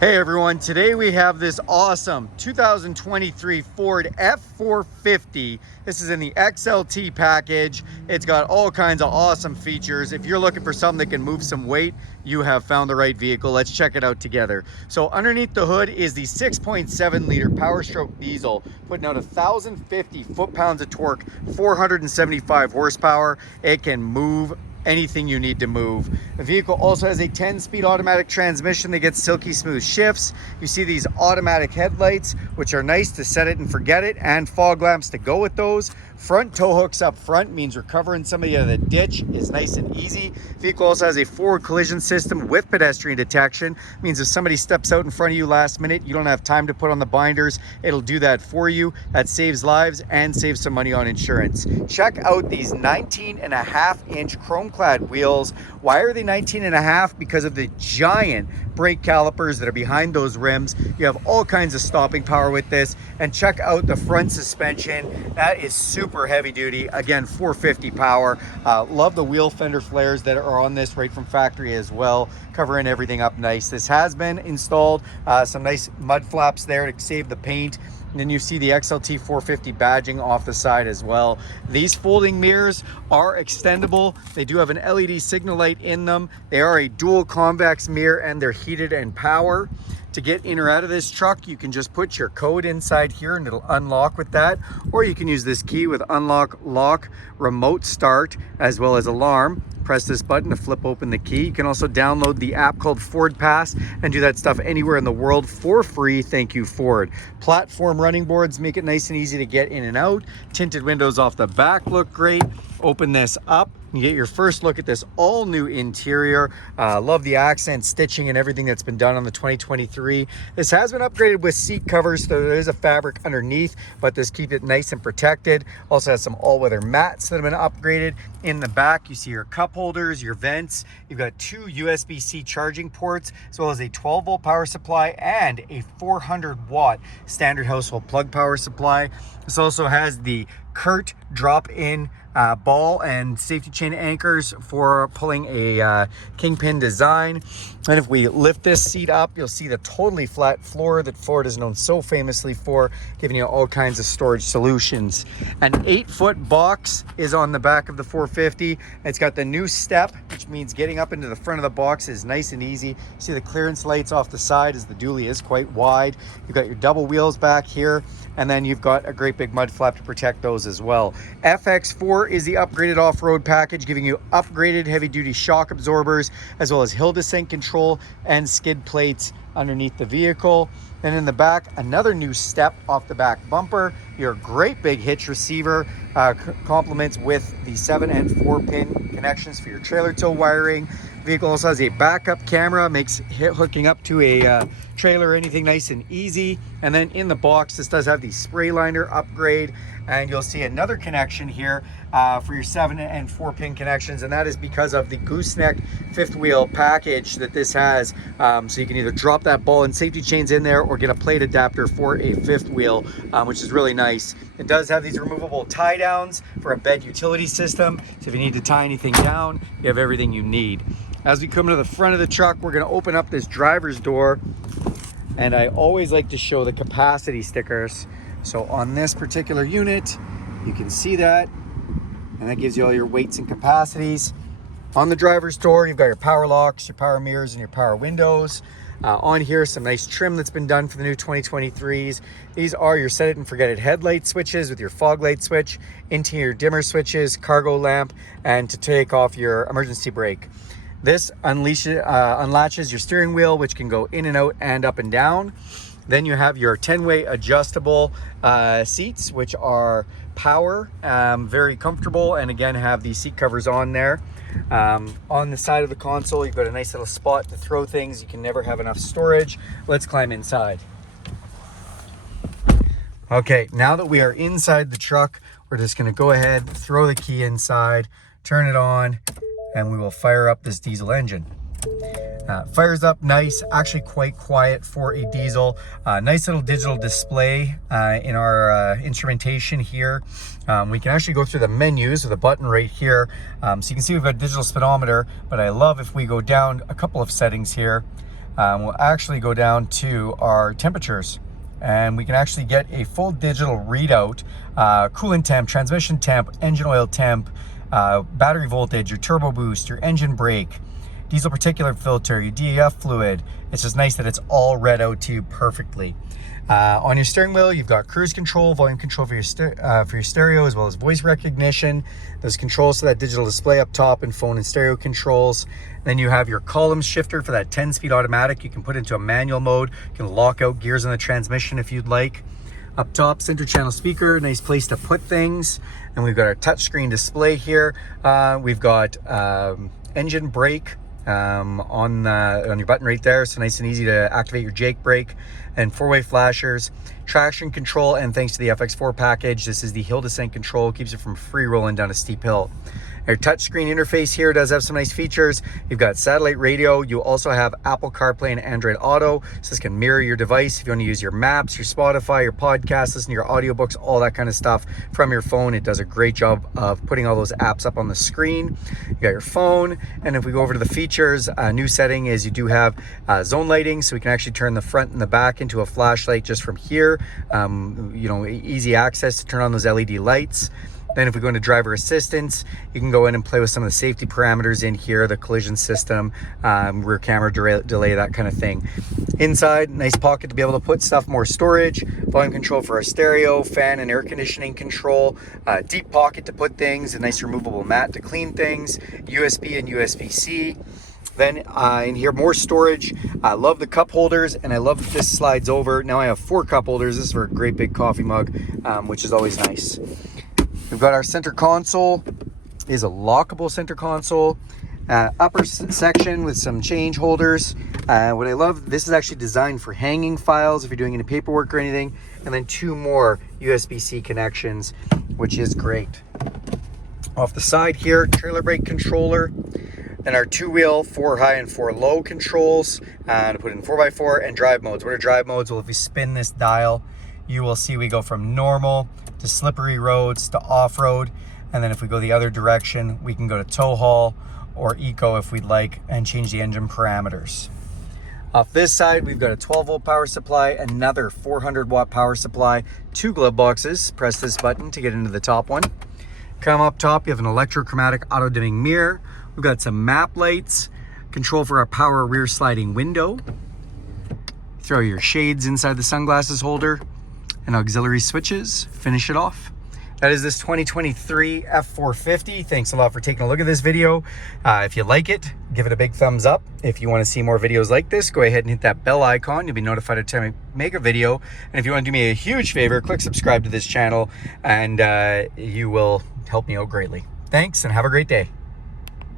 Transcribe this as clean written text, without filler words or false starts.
Hey everyone, today we have this awesome 2023 Ford F-450. This is in the XLT package. It's got all kinds of awesome features. If you're looking for something that can move some weight, you have found the right vehicle. Let's check it out together. So underneath the hood is the 6.7 liter Power Stroke diesel, putting out 1,050 foot-pounds of torque, 475 horsepower. It can move anything you need to move. The vehicle also has a 10-speed automatic transmission that gets silky smooth shifts. You see these automatic headlights, which are nice to set it and forget it, and fog lamps to go with those. Front tow hooks up front means recovering somebody out of the ditch is nice and easy. Vehicle also has a forward collision system with pedestrian detection. Means if somebody steps out in front of you last minute, you don't have time to put on the binders, it'll do that for you. That saves lives and saves some money on insurance. Check out these 19.5-inch chrome clad wheels. Why are they 19.5? Because of the giant brake calipers that are behind those rims. You have all kinds of stopping power with this. And check out the front suspension. That is super heavy duty. Again, 450 power. Love the wheel fender flares that are on this right from factory as well, covering everything up nice. This has been installed. Some nice mud flaps there to save the paint. And then you see the XLT 450 badging off the side as well. These folding mirrors are extendable. They do have an LED signal light in them. They are a dual convex mirror and they're heated and power. To get in or out of this truck, you can just put your code inside here and it'll unlock with that. Or you can use this key with unlock, lock, remote start, as well as alarm. Press this button to flip open the key. You can also download the app called Ford Pass and do that stuff anywhere in the world for free. Thank you, Ford. Platform running boards make it nice and easy to get in and out. Tinted windows off the back look great. Open this up. You get your first look at this all new interior. Love the accent stitching and everything that's been done on the 2023. This has been upgraded with seat covers, so there is a fabric underneath, but this keeps it nice and protected. Also has some all-weather mats that have been upgraded. In the back, you see your cup holders, your vents. You've got two USB-C charging ports, as well as a 12-volt power supply and a 400-watt standard household plug power supply. This also has the CURT drop-in ball and safety chain anchors for pulling a kingpin design. And if we lift this seat up, you'll see the totally flat floor that Ford is known so famously for, giving you all kinds of storage solutions. An 8-foot box is on the back of the 450. It's got the new step, which means getting up into the front of the box is nice and easy. See the clearance lights off the side as the dually is quite wide. You've got your double wheels back here, and then you've got a great big mud flap to protect those as well. FX4 is the upgraded off-road package, giving you upgraded heavy-duty shock absorbers, as well as hill descent control and skid plates underneath the vehicle. And in the back, another new step off the back bumper. Your great big hitch receiver complements with the 7 and 4 pin connections for your trailer tow wiring. Vehicle also has a backup camera, makes hooking up to a trailer anything nice and easy. And then in the box, this does have the spray liner upgrade, and you'll see another connection here for your 7 and 4 pin connections, and that is because of the gooseneck fifth wheel package that this has. So you can either drop that ball and safety chains in there or get a plate adapter for a fifth wheel, which is really nice. It does have these removable tie downs for a bed utility system, so if you need to tie anything down, you have everything you need. As we come to the front of the truck, we're going to open up this driver's door, and I always like to show the capacity stickers. So on this particular unit, you can see that, and that gives you all your weights and capacities. On the driver's door, you've got your power locks, your power mirrors, and your power windows. On here, some nice trim that's been done for the new 2023s. These are your set it and forget it headlight switches with your fog light switch, interior dimmer switches, cargo lamp, and to take off your emergency brake. This unlatches your steering wheel, which can go in and out and up and down. Then you have your 10-way adjustable seats, which are power, very comfortable, and again have the seat covers on there. On the side of the console, you've got a nice little spot to throw things. You can never have enough storage. Let's climb inside. Okay, now that we are inside the truck, we're just going to go ahead, throw the key inside, turn it on, and we will fire up this diesel engine. Fires up nice, actually quite quiet for a diesel. Nice little digital display in our instrumentation here. We can actually go through the menus with a button right here. So you can see we've got a digital speedometer, but I love if we go down a couple of settings here. we'll actually go down to our temperatures, and we can actually get a full digital readout, coolant temp, transmission temp, engine oil temp, battery voltage, your turbo boost, your engine brake, diesel particulate filter, your DEF fluid. It's just nice that it's all read out to you perfectly. On your steering wheel, you've got cruise control, volume control for your stereo, as well as voice recognition. There's controls to that digital display up top, and phone and stereo controls. Then you have your column shifter for that 10-speed automatic. You can put into a manual mode. You can lock out gears on the transmission if you'd like. Up top, center channel speaker, nice place to put things. And we've got our touchscreen display here. We've got engine brake on your button right there, so nice and easy to activate your Jake brake, and 4-way flashers, traction control, and thanks to the FX4 package, this is the hill descent control, keeps it from free rolling down a steep hill. Our touchscreen interface here does have some nice features. You've got satellite radio. You also have Apple CarPlay and Android Auto. So this can mirror your device if you want to use your maps, your Spotify, your podcasts, listen to your audiobooks, all that kind of stuff from your phone. It does a great job of putting all those apps up on the screen. You got your phone. And if we go over to the features, a new setting is you do have zone lighting. So we can actually turn the front and the back into a flashlight just from here. Easy access to turn on those LED lights. Then if we go into driver assistance, you can go in and play with some of the safety parameters in here, the collision system, rear camera delay, that kind of thing. Inside, nice pocket to be able to put stuff, more storage, volume control for our stereo, fan and air conditioning control, deep pocket to put things, a nice removable mat to clean things, USB and USB-C. Then in here, more storage. I love the cup holders, and I love that this slides over. Now I have 4 cup holders. This is for a great big coffee mug, which is always nice. We've got our center console, is a lockable center console, upper section with some change holders. What I love, this is actually designed for hanging files if you're doing any paperwork or anything, and then 2 more USB-C connections, which is great. Off the side here, trailer brake controller, then our 2-wheel 4 high and 4 low controls, to put in 4x4 and drive modes. What are drive modes? Well, if we spin this dial, you will see we go from normal to slippery roads to off-road, and then if we go the other direction, we can go to tow haul or eco if we'd like, and change the engine parameters. Off this side, we've got a 12-volt power supply, another 400-watt power supply, 2 glove boxes. Press this button to get into the top one. Come up top, you have an electrochromatic auto-dimming mirror. We've got some map lights, control for our power rear sliding window. Throw your shades inside the sunglasses holder, and auxiliary switches. Finish it off. That is this 2023 F450. Thanks a lot for taking a look at this video. If you like it, give it a big thumbs up. If you want to see more videos like this, go ahead and hit that bell icon. You'll be notified every time I make a video. And if you want to do me a huge favor, click subscribe to this channel, and you will help me out greatly. Thanks, and have a great day.